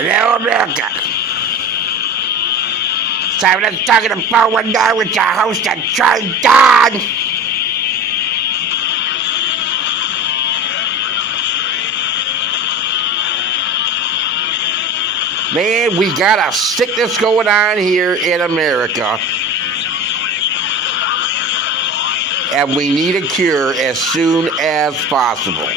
Hello, America. So let's talk to the 419 with your host, Trey Don. Man, we got a sickness going on here in America. And we need a cure as soon as possible.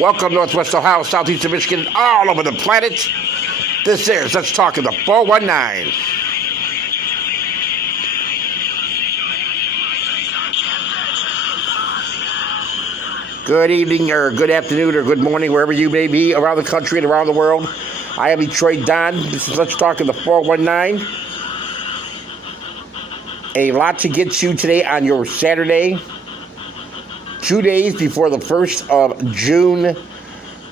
Welcome, Northwest Ohio, Southeastern Michigan, all over the planet. This is Let's Talk in the 419. Good evening, or good afternoon, or good morning, wherever you may be around the country and around the world. I am Detroit Don. This is Let's Talk in the 419. A lot to get to today on your Saturday. 2 days before the 1st of June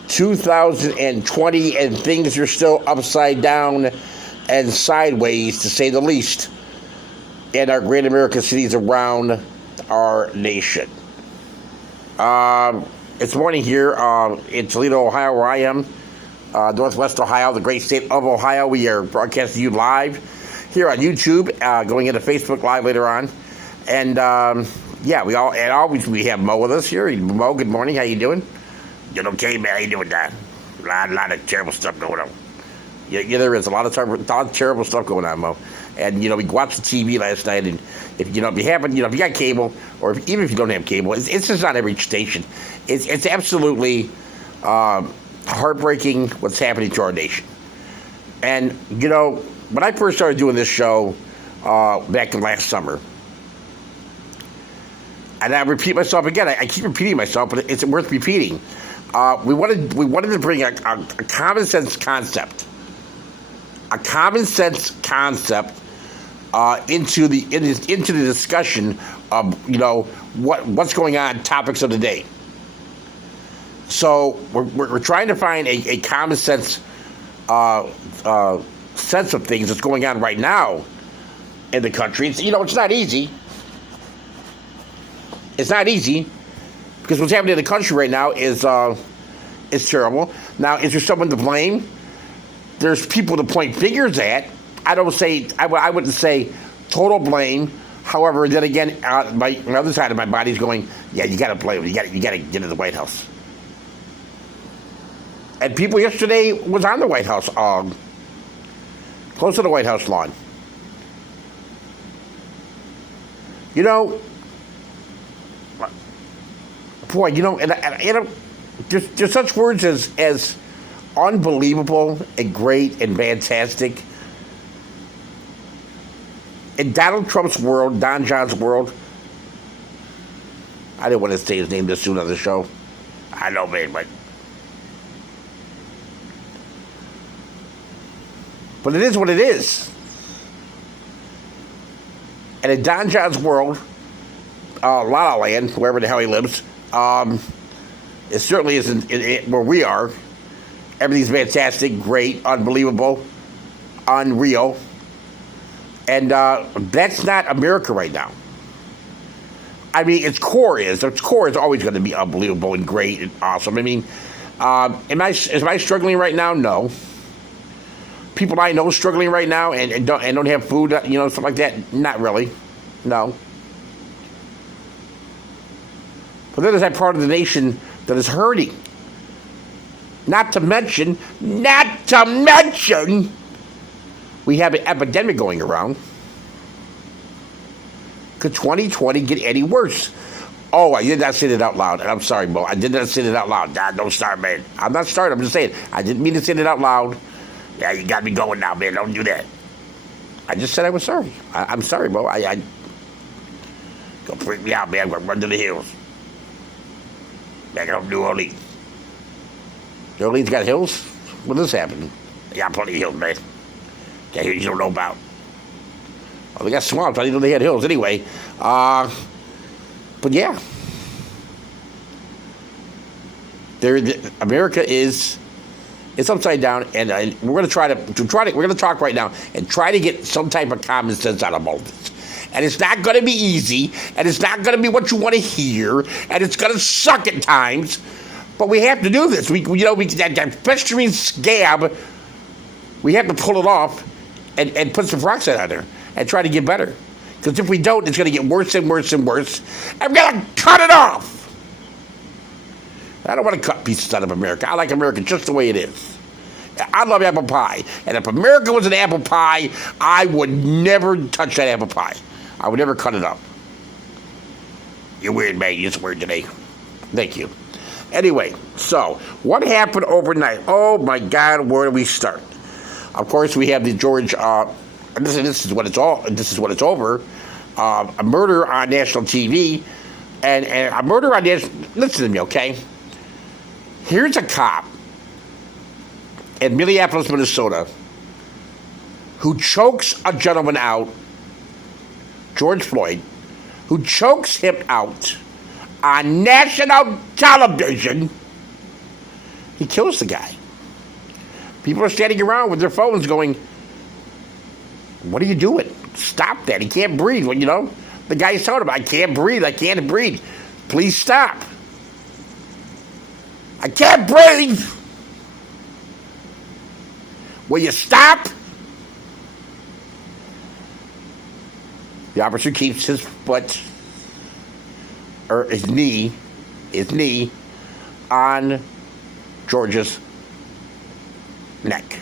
2020, and things are still upside down and sideways, to say the least, in our great American cities around our nation. It's morning here in Toledo, Ohio, where I am, Northwest Ohio, the great state of Ohio. We are broadcasting you live here on YouTube, going into Facebook Live later on, and yeah, we have Mo with us here. Mo, good morning. How you doing? Doing okay, man. How you doing, Don? A lot of terrible stuff going on. Yeah, there is a lot of terrible stuff going on, Mo. And we watched the TV last night, and if you haven't, if you got cable, or even if you don't have cable, it's just not every station. It's absolutely heartbreaking what's happening to our nation. And when I first started doing this show back in last summer. And I repeat myself again. I keep repeating myself, but it's worth repeating. We wanted to bring a common sense concept, into the discussion of what's going on, topics of the day. So we're trying to find a common sense sense of things that's going on right now in the country. It's not easy. It's not easy, because what's happening in the country right now is terrible. Now, is there someone to blame? There's people to point fingers at. I wouldn't say total blame. However, then again, my other side of my body's going, yeah, you got to blame. You got to get to the White House. And people yesterday was on the White House, close to the White House lawn. Boy, there's such words as unbelievable and great and fantastic. In Donald Trump's world, Don John's world, I didn't want to say his name this soon on the show. I know, man, but it is what it is. And in Don John's world, La La Land, wherever the hell he lives, it certainly isn't where we are. Everything's fantastic, great, unbelievable, unreal. And that's not America right now. I mean, its core is always going to be unbelievable and great and awesome. I mean, am I struggling right now? No. People I know struggling right now and don't have food, stuff like that? Not really. No. But then there's that part of the nation that is hurting. Not to mention, we have an epidemic going around. Could 2020 get any worse? Oh, I did not say that out loud. And I'm sorry, Mo. I did not say that out loud. Nah, don't start, man. I'm not starting. I'm just saying. I didn't mean to say that out loud. Yeah, you got me going now, man. Don't do that. I just said I was sorry. I'm sorry, Mo. Don't freak me out, man. I'm going to run to the hills. Back up New Orleans. New Orleans got hills? When this happened? They got plenty of hills, man. That hills you don't know about. Well, they got swamps. I didn't know they had hills. Anyway, but yeah. America is upside down, and we're going to talk right now and try to get some type of common sense out of all this. and it's not going to be easy, and it's not going to be what you want to hear, and it's going to suck at times. But we have to do this. We that festering scab, we have to pull it off and put some peroxide on there and try to get better. Because if we don't, it's going to get worse and worse and worse. And we're going to cut it off. I don't want to cut pieces out of America. I like America just the way it is. I love apple pie. And if America was an apple pie, I would never touch that apple pie. I would never cut it up. You're weird, man. You're just weird today. Thank you. Anyway, so what happened overnight? Oh, my God, where do we start? Of course, we have the George, this is what it's over, a murder on national TV, and a murder on national, listen to me, okay? Here's a cop in Minneapolis, Minnesota, who chokes a gentleman out, George Floyd, who chokes him out on national television. He kills the guy. People are standing around with their phones going, what are you doing? Stop that. He can't breathe. Well, the guy's telling him, I can't breathe. I can't breathe. Please stop. I can't breathe. Will you stop? The officer keeps his foot, or his knee on George's neck.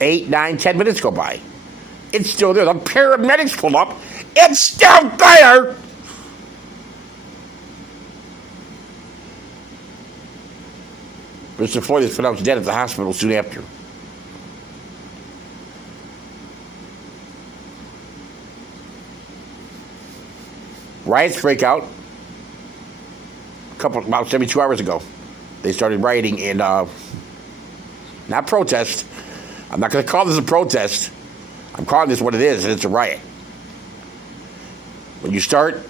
8, 9, 10 minutes go by. It's still there. The paramedics pull up. It's still there. Mr. Floyd is pronounced dead at the hospital soon after. Riots break out about 72 hours ago. They started rioting in, not protest. I'm not going to call this a protest. I'm calling this what it is, and it's a riot. When you start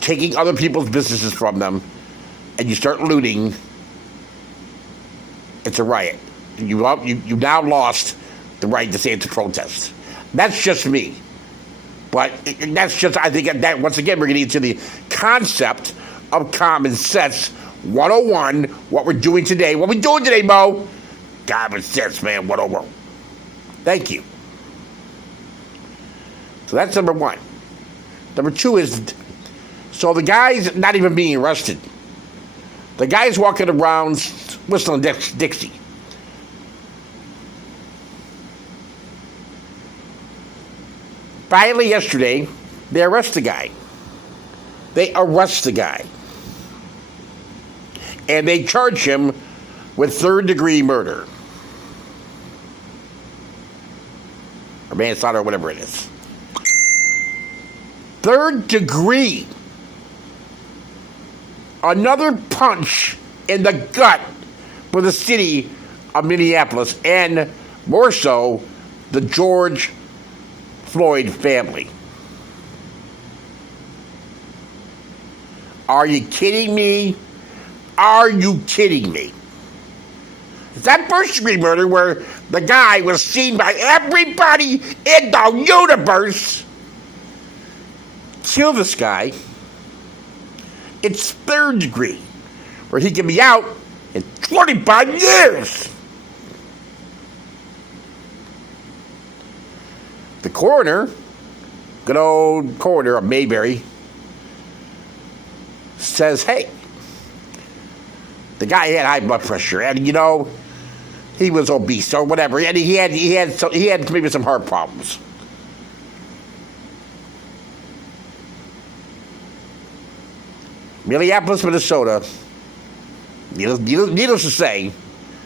taking other people's businesses from them and you start looting, it's a riot. You now lost the right to say it's a protest. That's just me. But that's just, I think, that once again, we're getting into the concept of common sense 101, what we're doing today. What we doing today, Mo? Common sense, man, 101. Thank you. So that's number one. Number two is, so the guy's not even being arrested. The guy's walking around whistling Dixie. Finally, yesterday, they arrest the guy. And they charge him with third-degree murder. Or manslaughter, or whatever it is. Third degree. Another punch in the gut for the city of Minneapolis, and more so, the George Floyd family. Are you kidding me? Are you kidding me? It's that first-degree murder where the guy was seen by everybody in the universe. Kill this guy. It's third degree, where he can be out in 25 years. The coroner, good old coroner of Mayberry, says, hey, the guy had high blood pressure, and he was obese or whatever, and he had maybe some heart problems. Minneapolis, Minnesota, needless to say,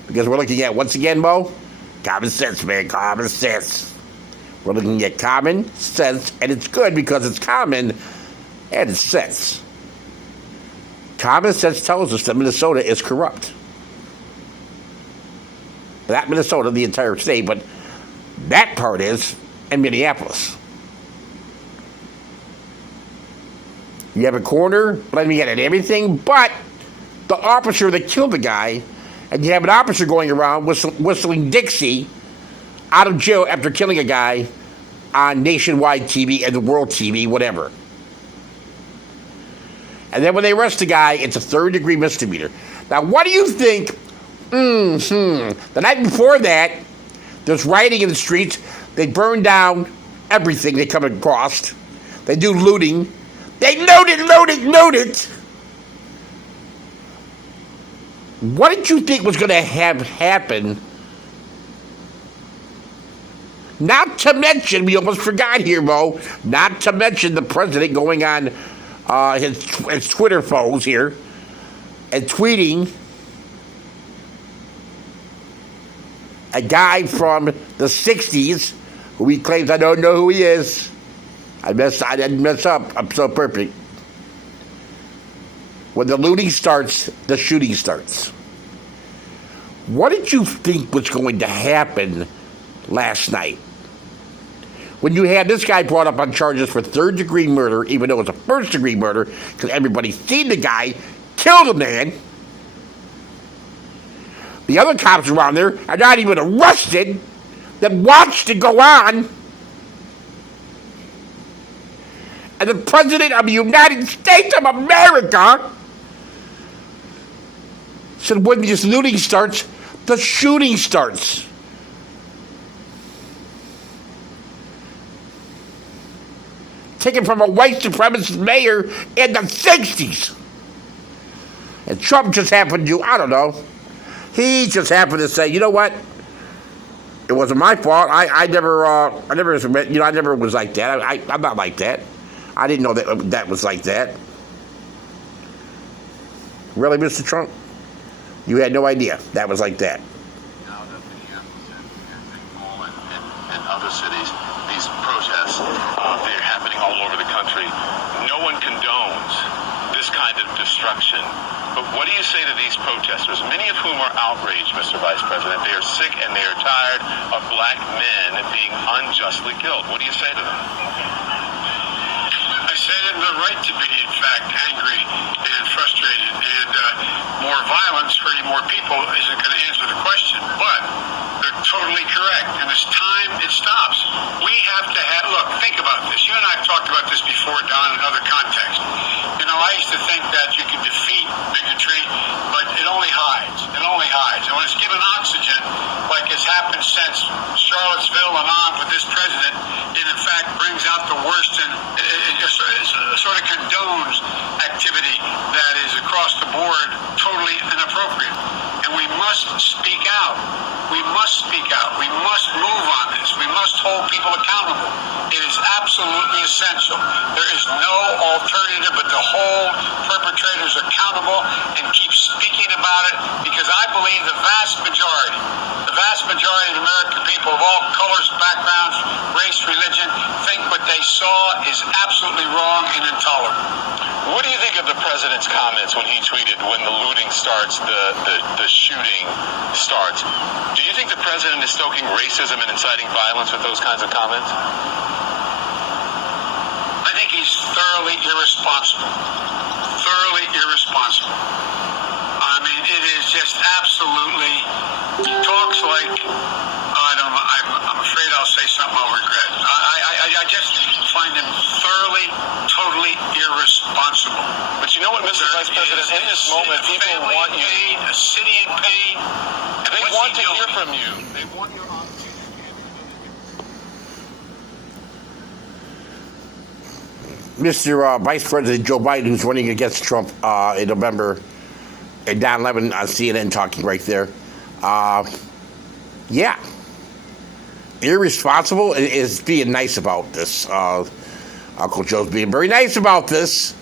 because we're looking at, once again, Mo, common sense, man, common sense. We're looking at common sense, and it's good because it's common and it's sense. Common sense tells us that Minnesota is corrupt. Not Minnesota, the entire state, but that part is, and Minneapolis. You have a coroner letting at everything but the officer that killed the guy, and you have an officer going around whistling Dixie out of jail after killing a guy on nationwide TV and the world TV, whatever. And then when they arrest the guy, it's a third-degree misdemeanor. Now, what do you think? The night before that, there's rioting in the streets. They burn down everything they come across. They do looting. They loot it. What did you think was going to have happen? Not to mention, we almost forgot here, Mo, not to mention the president going on his Twitter foes here and tweeting a guy from the 60s who he claims I don't know who he is. I didn't mess up. I'm so perfect. When the looting starts, the shooting starts. What did you think was going to happen last night? When you had this guy brought up on charges for third-degree murder, even though it was a first-degree murder, because everybody seen the guy kill the man. The other cops around there are not even arrested, that watched it go on. And the President of the United States of America said when this looting starts, the shooting starts. Taken from a white supremacist mayor in the 60s. And Trump just happened to, I don't know, he just happened to say, you know what? It wasn't my fault. I never was like that. I'm not like that. I didn't know that was like that. Really, Mr. Trump? You had no idea that was like that. Now that Minneapolis and St. Paul and other cities, these protests, they're happening all over the country. No one condones this kind of destruction. But what do you say to these protesters, many of whom are outraged, Mr. Vice President? They are sick and they are tired of black men being unjustly killed. What do you say to them? I say they have the right to be, in fact, angry and frustrated. And more violence, hurting more people, isn't going to answer the question. But they're totally correct. And it's time it stops. We have to have, look, think about this. You and I have talked about this before, Don, in other contexts. You know, I used to think that you could defeat bigotry, but it only hides. It only hides. And when it's given oxygen, like has happened since Charlottesville and on with this president, it in fact brings out the worst and sort of condones activity that is across the board totally inappropriate. And we must speak out. We must speak out. We must move on this. We must hold people accountable. It is absolutely essential. There is no alternative but to hold perpetrators accountable and keep speaking about it, because I believe the vast majority of American people of all colors, backgrounds, race, religion, think what they saw is absolutely wrong and intolerable. What do you think of the president's comments when he tweeted, when the looting starts, the shooting starts? Do you think the president is stoking racism and inciting violence with those kinds of comments? I think he's thoroughly irresponsible. Thoroughly irresponsible. I mean, it is just absolutely, he talks like, I'm afraid I'll say something I'll regret. I just find him thoroughly, totally irresponsible. But you know what, Mr. Vice President, in this moment, people want you. Pain, a city in pain. They want to hear from you. They want your honesty. Mr. Vice President Joe Biden, who's running against Trump in November, and Don Lemon on CNN talking right there. Yeah. Irresponsible is being nice about this. Uncle Joe's being very nice about this.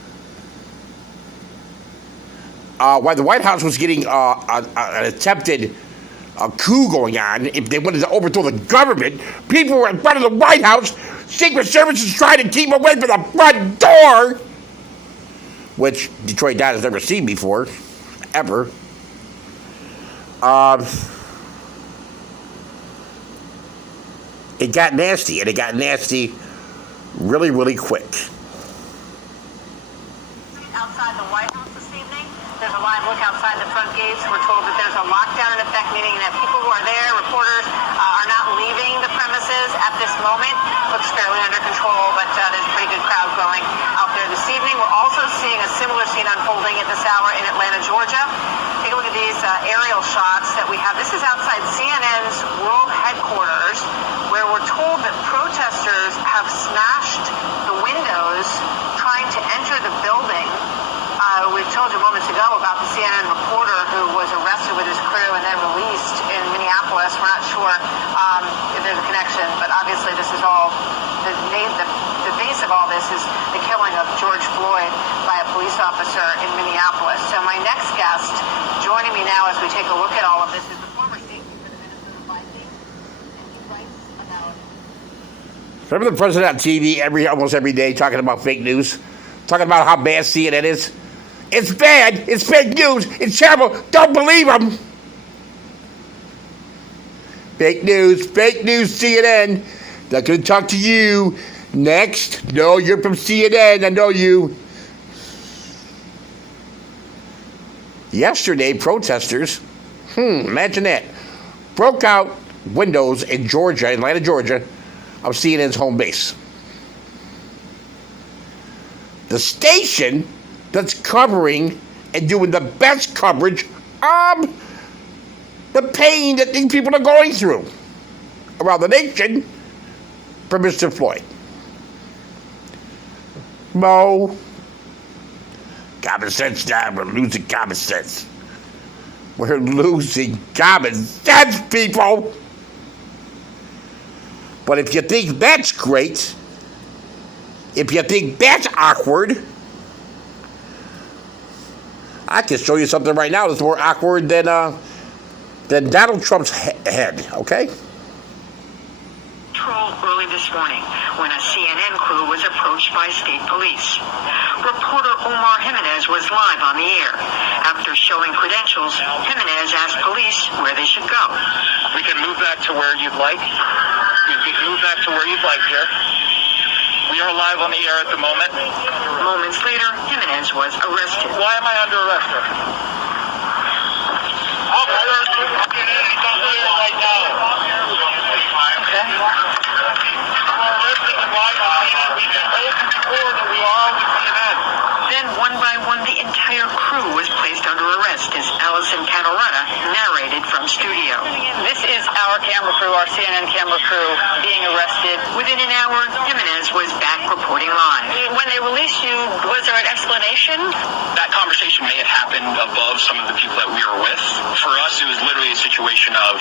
While the White House was getting an attempted coup going on, if they wanted to overthrow the government, people were in front of the White House. Secret Service is trying to keep them away from the front door, which Detroit Don has never seen before, ever. It got nasty, and it got nasty really, really quick. Outside the White House this evening, there's a live look outside the front gates. We're told that there's a lockdown in effect, meaning that people who are there, reporters, are not leaving the premises. businesses at this moment. Looks fairly under control, but there's a pretty good crowd going out there this evening. We're also seeing a similar scene unfolding at this hour in Atlanta, Georgia. Take a look at these aerial shots that we have. This is outside CNN's world headquarters, where we're told that protesters have smashed the windows trying to enter the building. We told you moments ago about the CNN reporter who was arrested with his crew and then released in Minneapolis. We're not sure if there's a connection, but obviously this is all, the base of all this is the killing of George Floyd by a police officer in Minneapolis. So my next guest joining me now as we take a look at all of this is the former safety for the Minnesota Vikings, and he writes about... Remember the president on TV almost every day talking about fake news? Talking about how bad CNN is? It's bad. It's fake news. It's terrible. Don't believe them. Fake news, CNN. Not going to talk to you. Next. No, you're from CNN. I know you. Yesterday, protesters, imagine that, broke out windows in Georgia, Atlanta, Georgia, of CNN's home base. The station that's covering and doing the best coverage of the pain that these people are going through around the nation for Mr. Floyd. Mo, common sense now, we're losing common sense. We're losing common sense, people. But if you think that's great, if you think that's awkward, I can show you something right now that's more awkward than Donald Trump's head, okay? Patrol early this morning when a CNN crew was approached by state police. Reporter Omar Jimenez was live on the air. After showing credentials, Jimenez asked police where they should go. We can move that to where you'd like. We can move that to where you'd like here. We are live on the air at the moment. Moments later, Jimenez was arrested. Why am I under arrest, sir? Officer, he's under there right now. Okay. We're arrested and live on CNN. We've been told before that we are on with CNN. Then, one by one, the entire crew was placed under arrest as Allison Canorata narrated from studio. This is our camera crew, our CNN camera crew, being arrested. Within an hour, Jimenez was back reporting live. When they released you, was there an explanation? That conversation may have happened above some of the people that we were with. For us, it was literally a situation of,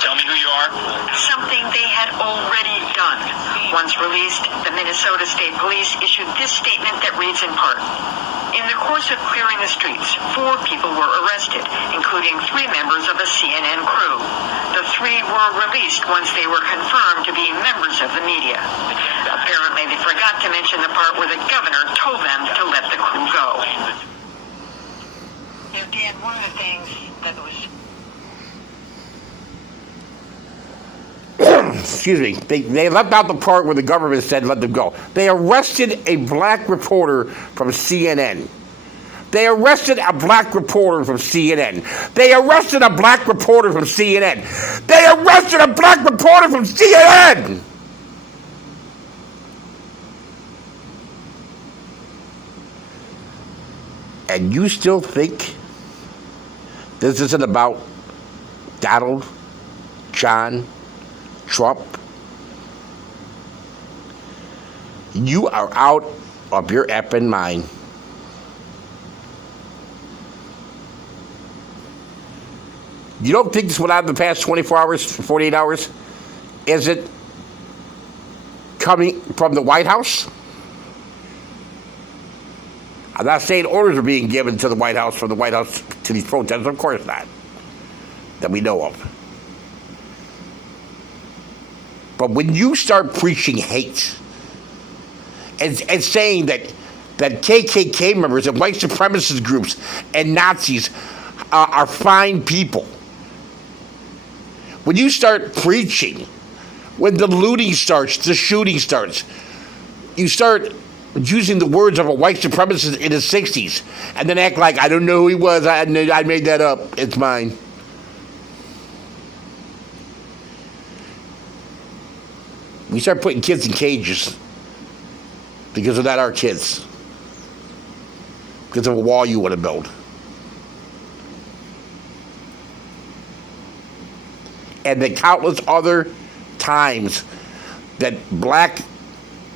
tell me who you are. Something they had already done. Once released, the Minnesota State Police issued this statement that reads in part, in the course of clearing the streets, 4 people were arrested, including 3 members of a CNN crew. The 3 were released once they were confirmed to be members of the media. Apparently, they forgot to mention the part where the governor told them to let the crew go. Dan, one of the things that was... Excuse me, they left out the part where the government said let them go. They arrested a black reporter from CNN. They arrested a black reporter from CNN. They arrested a black reporter from CNN. They arrested a black reporter from CNN! And you still think this isn't about Donald John Trump? You are out of your effing mind. You don't think this went out in the past 24 hours, 48 hours? Is it coming from the White House? I'm not saying orders are being given to the White House from the White House to these protesters. Of course not. That we know of. But when you start preaching hate and saying that KKK members and white supremacist groups and Nazis are fine people, when you start preaching, when the looting starts, the shooting starts, you start using the words of a white supremacist in the 60s and then act like, I don't know who he was, I made that up, it's mine. We start putting kids in cages because they're not our kids. Because of a wall you want to build. And the countless other times that black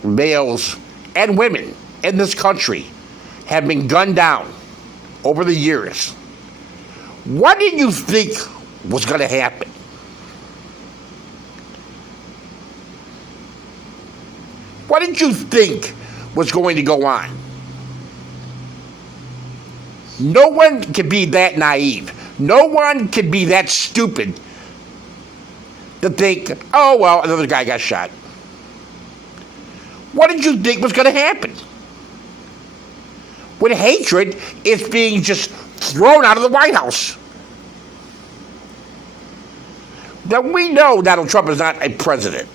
males and women in this country have been gunned down over the years. What did you think was going to happen? What did you think was going to go on? No one can be that naive. No one can be that stupid to think, oh, well, another guy got shot. What did you think was going to happen? When hatred is being just thrown out of the White House. Now, we know Donald Trump is not a president.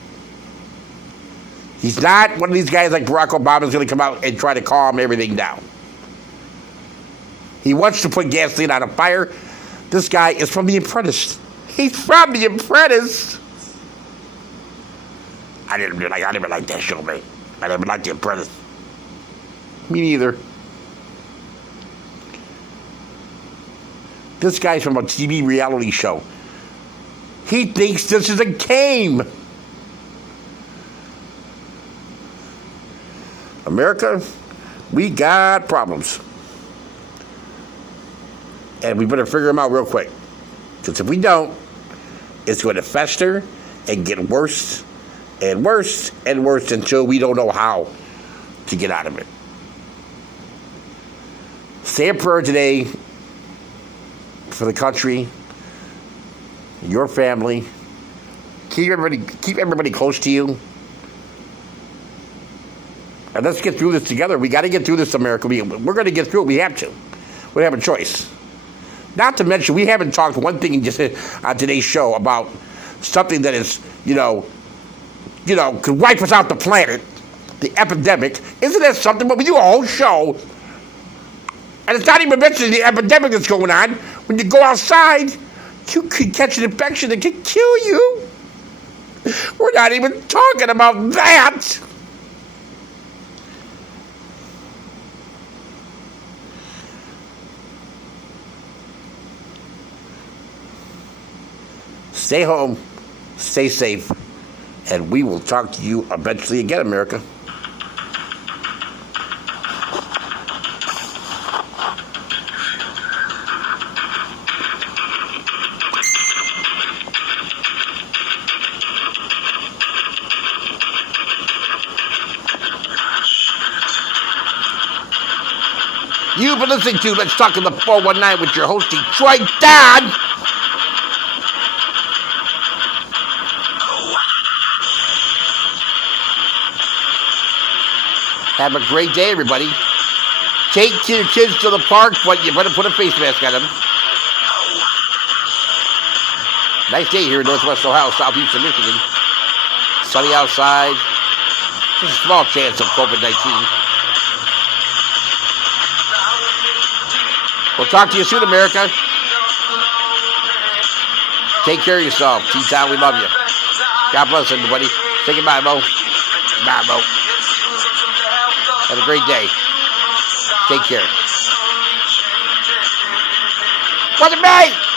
He's not one of these guys like Barack Obama is going to come out and try to calm everything down. He wants to put gasoline on a fire. This guy is from The Apprentice. He's from The Apprentice. I didn't like that show, man. I never liked The Apprentice. Me neither. This guy's from a TV reality show. He thinks this is a game. America, we got problems. And we better figure them out real quick. Because if we don't, it's going to fester and get worse and worse and worse until we don't know how to get out of it. Say a prayer today for the country, your family. Keep everybody close to you. And let's get through this together. We got to get through this, America. We're going to get through it. We have to. We have a choice. Not to mention, we haven't talked one thing just on today's show about something that is, could wipe us out the planet, the epidemic. Isn't that something? But we do a whole show, and it's not even mentioning the epidemic that's going on. When you go outside, you could catch an infection that could kill you. We're not even talking about that. Stay home, stay safe, and we will talk to you eventually again, America. You've been listening to Let's Talk in the 419 with your host, Detroit Don. Have a great day, everybody. Take your kids to the park, but you better put a face mask on them. Nice day here in Northwest Ohio, Southeastern Michigan. Sunny outside. Just a small chance of COVID-19. We'll talk to you soon, America. Take care of yourself. T-Town, we love you. God bless everybody. Say goodbye, Mo. Bye, Mo. Have a great day. Take care. What's it, mate?